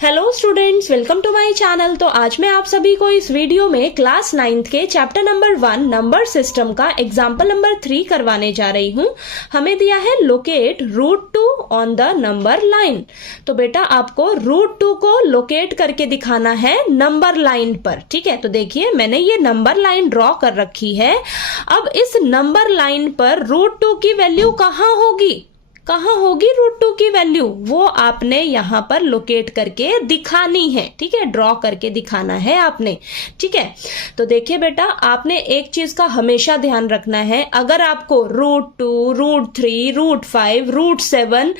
Hello students, welcome to my channel. तो आज मैं आप सभी को इस वीडियो में क्लास 9th के चैप्टर नंबर 1 नंबर सिस्टम का एग्जाम्पल नंबर 3 करवाने जा रही हूँ। हमें दिया है locate root 2 on the number line. तो बेटा आपको रूट 2 को लोकेट करके दिखाना है नंबर लाइन पर। ठीक है, तो देखिए मैंने ये नंबर लाइन ड्रॉ कर रखी है। अब इस नंबर लाइन पर रूट 2 की वैल्यू कहाँ होगी, कहाँ होगी रूट 2 की वैल्यू, वो आपने यहां पर लोकेट करके दिखानी है। ठीक है, ड्रॉ करके दिखाना है आपने। ठीक है, तो देखिए बेटा आपने एक चीज का हमेशा ध्यान रखना है, अगर आपको रूट 2, रूट 3, रूट 5, रूट 7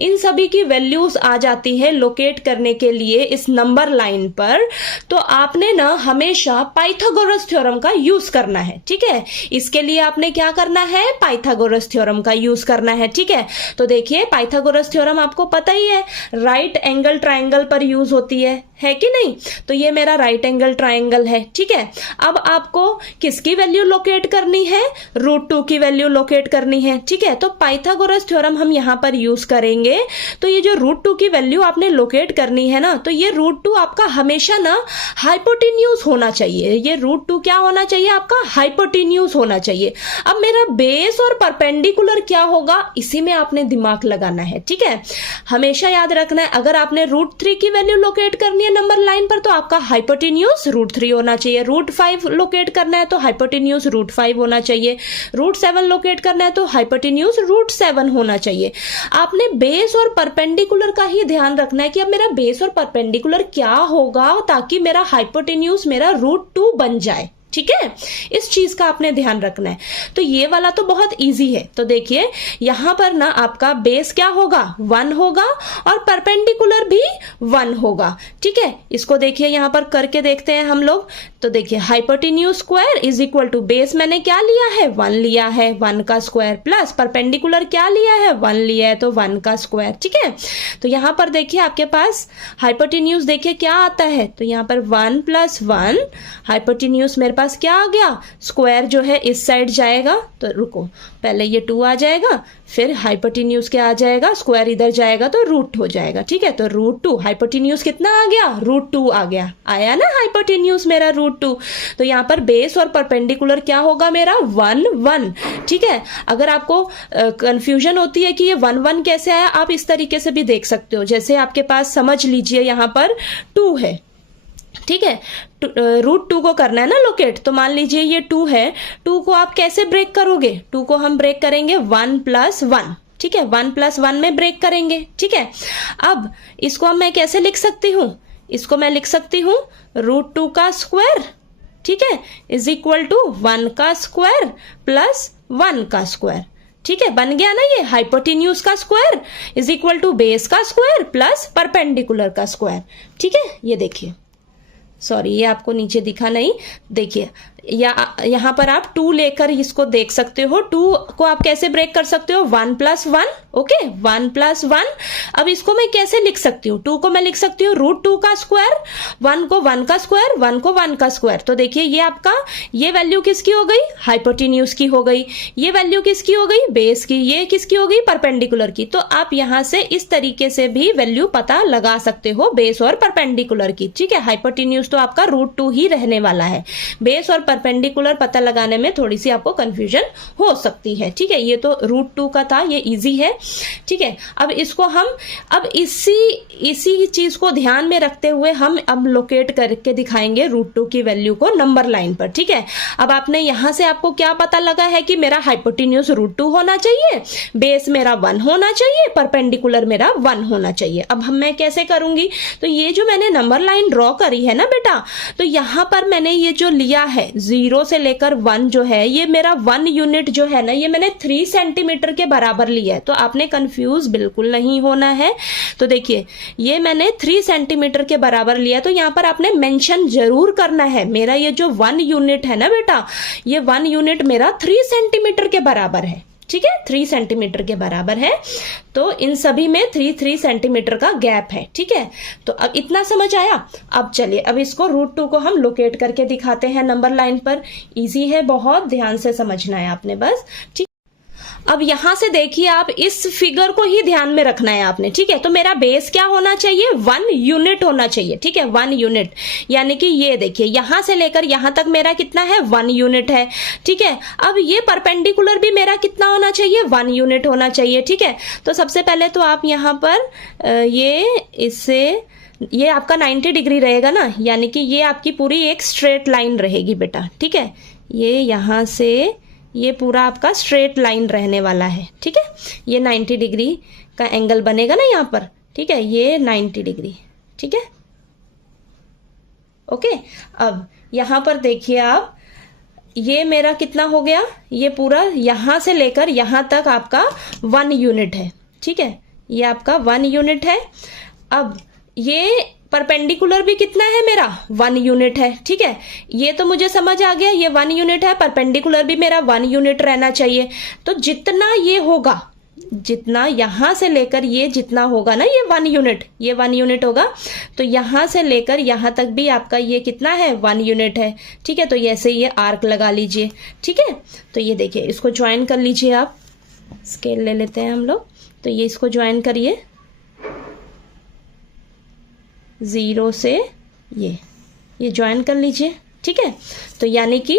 इन सभी की वैल्यूज आ जाती है लोकेट करने के लिए इस नंबर लाइन पर, तो आपने ना हमेशा पाइथागोरस थ्योरम का यूज करना है। ठीक है, इसके लिए आपने क्या करना है, पाइथागोरस थ्योरम का यूज करना है। ठीक है, तो देखिए पाइथागोरस थ्योरम आपको पता ही है, राइट एंगल ट्रायंगल पर यूज होती है कि नहीं। तो ये मेरा राइट एंगल ट्रायंगल है। ठीक है, अब आपको किसकी वैल्यू लोकेट करनी है, रूट 2 की वैल्यू लोकेट करनी है। ठीक है, तो पाइथागोरस थ्योरम हम यहां पर यूज करेंगे। तो ये जो रूट 2 की वैल्यू आपने लोकेट करनी है ना, तो ये रूट 2 आपका हमेशा ना हाइपोटेन्यूज होना चाहिए। ये रूट 2 क्या होना चाहिए, आपका हाइपोटेन्यूज होना चाहिए। अब मेरा बेस और परपेंडिकुलर क्या होगा, इसी में आपने दिमाग लगाना है। ठीक है, हमेशा याद रखना है, अगर आपने रूट 3 की वैल्यू लोकेट करनी है नंबर लाइन पर, तो आपका हाइपोटेन्यूज रूट 3 होना चाहिए। रूट 5 लोकेट करना है तो हाइपोटेन्यूज रूट 5 होना चाहिए। रूट 7 लोकेट करना है तो हाइपोटेन्यूज रूट 7 होना चाहिए। आपने बेस और परपेंडिकुलर का ही ध्यान रखना है कि अब मेरा बेस और परपेंडिकुलर क्या होगा, ताकि मेरा हाइपोटेन्यूज मेरा रूट 2 बन जाए। ठीक है, इस चीज का आपने ध्यान रखना है। तो ये वाला तो बहुत इजी है। तो देखिए यहां पर ना आपका बेस क्या होगा, 1 होगा और परपेंडिकुलर भी 1 होगा। ठीक है, इसको देखिए यहां पर करके देखते हैं हम लोग। तो देखिए hypotenuse square is equal to base मैंने क्या लिया है, 1 लिया है, 1 का स्क्वायर, प्लस परपेंडिकुलर क्या लिया है, 1 लिया है, तो 1 का स्क्वायर। ठीक है, तो यहां पर देखिए आपके पास हाइपोटेन्यूज देखिए क्या आता है, तो यहां पर 1 + 1 हाइपोटेन्यूज मेरे पास क्या आ गया, स्क्वायर जो है इस साइड जाएगा, तो रुको पहले ये 2 आ जाएगा, फिर हाइपोटेन्यूज क्या आ जाएगा, स्क्वायर इधर जाएगा तो रूट हो जाएगा। ठीक है, तो रूट 2 हाइपोटेन्यूज कितना आ गया, रूट 2 आ गया, आया ना हाइपोटेन्यूज मेरा रूट 2। तो यहां पर बेस और परपेंडिकुलर क्या होगा मेरा, 1 1। ठीक है, अगर आपको कंफ्यूजन होती है कि ये 1 1 कैसे आया, आप इस तरीके से भी देख सकते हो। जैसे आपके पास समझ लीजिए यहां पर 2 है। ठीक है, रूट 2 को करना है ना लोकेट, तो मान लीजिए ये 2 है, 2 को आप कैसे ब्रेक करोगे, 2 को हम ब्रेक करेंगे 1 + 1। ठीक है, 1 + 1 में ब्रेक करेंगे। ठीक है, अब इसको मैं कैसे लिख सकती हूं, इसको मैं लिख सकती हूं रूट 2 का स्क्वायर, ठीक है, इज इक्वल टू 1 का स्क्वायर प्लस 1 का स्क्वायर। ठीक है, बन गया ना ये हाइपोटेन्यूज का square is equal to base का स्क्वायर प्लस परपेंडिकुलर का स्क्वायर। ठीक है, ये देखिए, सॉरी ये आपको नीचे दिखा नहीं, देखिए यहां पर आप 2 लेकर इसको देख सकते हो। 2 को आप कैसे ब्रेक कर सकते हो, 1 + 1। ओके, 1 + 1। अब इसको मैं कैसे लिख सकती हूँ, 2 को मैं लिख सकती हूँ रूट 2 का स्क्वायर, 1 को 1 का स्क्वायर, 1 को 1 का स्क्वायर। तो देखिए ये आपका, ये वैल्यू किसकी हो गई, हाइपोटेन्यूज की हो गई। ये वैल्यू किसकी हो गई, बेस की। ये किसकी हो गई, परपेंडिकुलर की। तो आप यहां से इस तरीके से भी वैल्यू पता लगा सकते हो बेस और परपेंडिकुलर की। ठीक है, हाइपोटेन्यूज तो आपका रूट 2 ही रहने वाला है। बेस और परपेंडिकुलर पता लगाने में थोड़ी सी आपको कंफ्यूजन हो सकती है। ठीक है, ये तो रूट 2 का था, ये इजी है। ठीक है, अब इसको हम अब इसी चीज को ध्यान में रखते हुए हम अब लोकेट करके दिखाएंगे रूट 2 की वैल्यू को नंबर लाइन पर। ठीक है, अब आपने यहां से आपको क्या पता लगा है कि मेरा हाइपोटेन्यूज रूट 2 होना चाहिए, बेस मेरा 1 होना चाहिए, परपेंडिकुलर मेरा 1 होना चाहिए। अब मैं कैसे करूंगी, तो ये जो मैंने नंबर लाइन ड्रॉ करी है ना बेटा, तो यहां पर मैंने ये जो लिया है 0 से लेकर 1 जो है, ये मेरा 1 यूनिट जो है ना, ये मैंने 3 सेंटीमीटर के बराबर लिया है। तो आपने कंफ्यूज बिल्कुल नहीं होना है। तो देखिए ये मैंने 3 सेंटीमीटर के बराबर लिया, तो यहां पर आपने मेंशन जरूर करना है, मेरा ये जो 1 यूनिट है ना बेटा, ये 1 यूनिट मेरा 3 सेंटीमीटर के बराबर है। ठीक है, 3 सेंटीमीटर के बराबर है। तो इन सभी में 3 सेंटीमीटर का गैप है। ठीक है, तो अब इतना समझ आया। अब चलिए अब इसको रूट 2 को हम लोकेट करके दिखाते हैं नंबर लाइन पर। इजी है, बहुत ध्यान से समझना है आपने बस। ठीक, अब यहां से देखिए, आप इस फिगर को ही ध्यान में रखना है आपने, ठीक है। तो मेरा बेस क्या होना चाहिए, 1 यूनिट होना चाहिए, ठीक है, 1 यूनिट। यानी कि ये देखिए यहां से लेकर यहां तक मेरा कितना है, 1 यूनिट है, ठीक है। अब ये परपेंडिकुलर भी मेरा कितना होना चाहिए, 1 यूनिट होना चाहिए, ठीक है। तो सबसे पहले तो आप यहां पर ये आपका 90 डिग्री रहेगा ना, यानी कि ये आपकी पूरी एक स्ट्रेट लाइन रहेगी बेटा, ठीक है। ये यहां से ये पूरा आपका स्ट्रेट लाइन रहने वाला है, ठीक है। ये 90 डिग्री का एंगल बनेगा ना यहाँ पर, ठीक है, ये 90 डिग्री, ठीक है, ओके। अब यहाँ पर देखिए आप, ये मेरा कितना हो गया, ये पूरा यहां से लेकर यहां तक आपका 1 यूनिट है, ठीक है, ये आपका 1 यूनिट है। अब ये परपेंडिकुलर भी कितना है मेरा, 1 यूनिट है, ठीक है। ये तो मुझे समझ आ गया, ये 1 यूनिट है, परपेंडिकुलर भी मेरा 1 यूनिट रहना चाहिए। तो जितना ये होगा, जितना यहां से लेकर ये जितना होगा ना, ये 1 यूनिट, ये 1 यूनिट होगा। तो यहां से लेकर यहां तक भी आपका ये कितना है, 1 यूनिट है, ठीक है। तो ऐसे ये आर्क लगा लीजिए, ठीक है। तो ये देखिए, इसको ज्वाइन कर लीजिए आप, स्केल ले लेते हैं हम लोग। तो ये इसको ज्वाइन करिए 0 से ये ज्वाइन कर लीजिए, ठीक है। तो यानी कि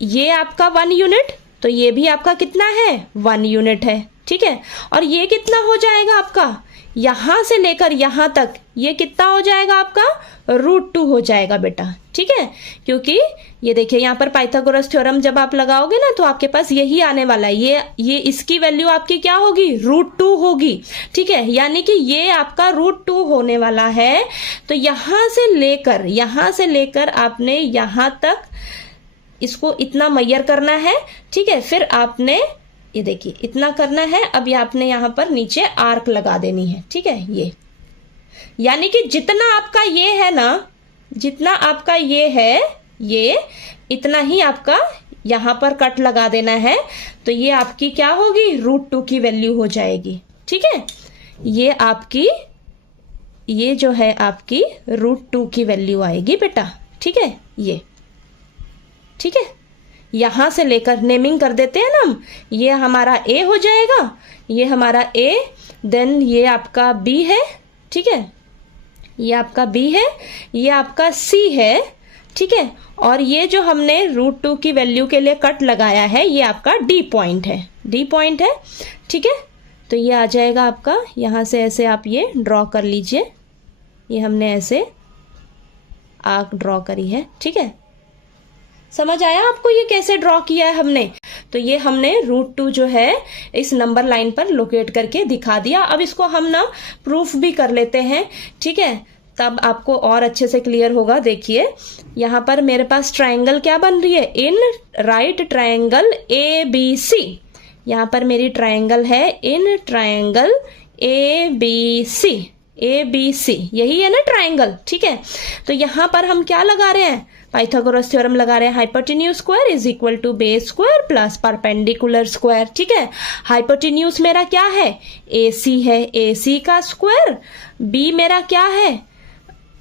ये आपका 1 यूनिट, तो ये भी आपका कितना है, 1 यूनिट है, ठीक है। और ये कितना हो जाएगा आपका, यहां से लेकर यहां तक ये कितना हो जाएगा आपका, √2 हो जाएगा बेटा, ठीक है। क्योंकि ये देखिए यहाँ पर पाइथागोरस थ्योरम जब आप लगाओगे ना, तो आपके पास यही आने वाला है, ये इसकी वैल्यू आपकी क्या होगी, √2 होगी, ठीक है। यानी कि ये आपका √2 होने वाला है। तो यहां से लेकर आपने यहां तक इसको इतना मैयर करना है, ठीक है। फिर आपने ये देखिए इतना करना है। अब ये आपने यहां पर नीचे आर्क लगा देनी है, ठीक है। ये यानी कि जितना आपका ये है ना, जितना आपका ये है, ये इतना ही आपका यहां पर कट लगा देना है। तो ये आपकी क्या होगी, √2 की वैल्यू हो जाएगी, ठीक है। ये आपकी, ये जो है आपकी √2 की वैल्यू आएगी बेटा, ठीक है, ये, ठीक है। यहां से लेकर नेमिंग कर देते हैं ना हम, ये हमारा A हो जाएगा, ये हमारा A, देन ये आपका B है, ठीक है, ये आपका B है, ये आपका C है, ठीक है। और ये जो हमने √2 की वैल्यू के लिए कट लगाया है, ये आपका D पॉइंट है, D पॉइंट है, ठीक है। तो ये आ जाएगा आपका, यहां से ऐसे आप ये ड्रॉ कर लीजिए, ये हमने ऐसे आर्क ड्रॉ करी है, ठीक है। समझ आया आपको ये कैसे ड्रॉ किया है हमने। तो ये हमने √2 जो है इस नंबर लाइन पर लोकेट करके दिखा दिया। अब इसको हम ना प्रूफ भी कर लेते हैं, ठीक है, तब आपको और अच्छे से क्लियर होगा। देखिए यहाँ पर मेरे पास ट्रायंगल क्या बन रही है, इन राइट ट्रायंगल ABC। यहाँ पर मेरी ट्रायंगल है इन ट्रायंगल ABC, यही है ना ट्रायंगल, ठीक है। तो यहाँ पर हम क्या लगा रहे हैं, पाइथागोरस थ्योरम लगा रहे हैं, hypotenuse square is equal to base square plus perpendicular square, ठीक है। हाइपोटेन्यूज मेरा क्या है, AC है, AC का स्क्वायर, B मेरा क्या है,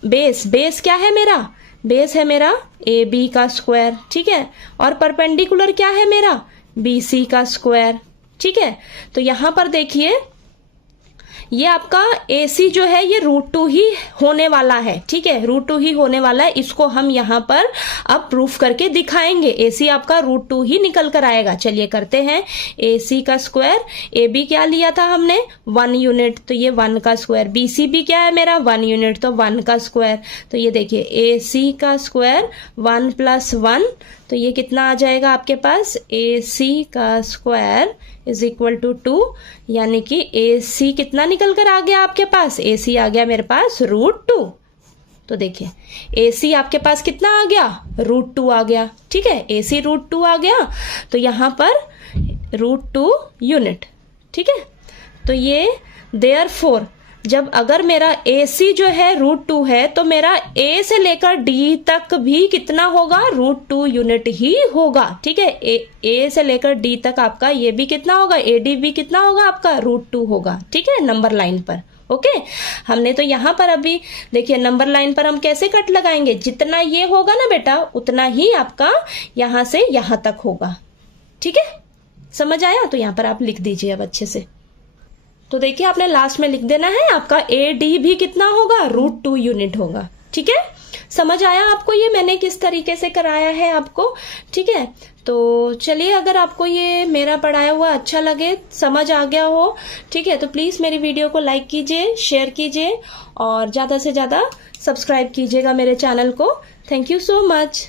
बेस क्या है मेरा, बेस है मेरा AB का स्क्वायर, ठीक है। और परपेंडिकुलर क्या है मेरा, BC का स्क्वायर, ठीक है। तो यहां पर देखिए ये आपका AC जो है ये √2 ही होने वाला है, ठीक है, √2 ही होने वाला है। इसको हम यहाँ पर अब प्रूफ करके दिखाएंगे। AC आपका √2 ही निकल कर आएगा। चलिए करते हैं। AC का स्क्वायर, AB क्या लिया था हमने, 1 यूनिट, तो ये 1 का स्क्वायर, BC भी क्या है मेरा 1 यूनिट, तो 1 का स्क्वायर। तो ये देखिए AC का स्क्वायर 1 + 1, तो ये कितना आ जाएगा आपके पास, AC का स्क्वायर इज इक्वल टू 2, यानी कि AC कितना निकल कर आ गया आपके पास, AC आ गया मेरे पास √2। तो देखिए AC आपके पास कितना आ गया, √2 आ गया, ठीक है, AC √2 आ गया। तो यहाँ पर √2 यूनिट, ठीक है। तो ये देयरफॉर जब अगर मेरा AC जो है √2 है, तो मेरा A से लेकर D तक भी कितना होगा, √2 यूनिट ही होगा, ठीक है। A से लेकर D तक आपका ये भी कितना होगा, AD भी कितना होगा आपका, √2 होगा, ठीक है, नंबर लाइन पर। ओके, हमने तो यहाँ पर अभी देखिए नंबर लाइन पर हम कैसे कट लगाएंगे, जितना ये होगा ना बेटा उतना ही आपका यहाँ से यहाँ तक होगा, ठीक है। समझ आया? तो यहाँ पर आप लिख दीजिए अब अच्छे से। तो देखिए आपने लास्ट में लिख देना है, आपका AD भी कितना होगा, √2 यूनिट होगा। ठीक है, समझ आया आपको ये मैंने किस तरीके से कराया है आपको? ठीक है, तो चलिए, अगर आपको ये मेरा पढ़ाया हुआ अच्छा लगे, समझ आ गया हो, ठीक है, तो प्लीज मेरी वीडियो को लाइक कीजिए, शेयर कीजिए और ज्यादा से ज्यादा सब्सक्राइब कीजिएगा मेरे चैनल को। Thank you so much.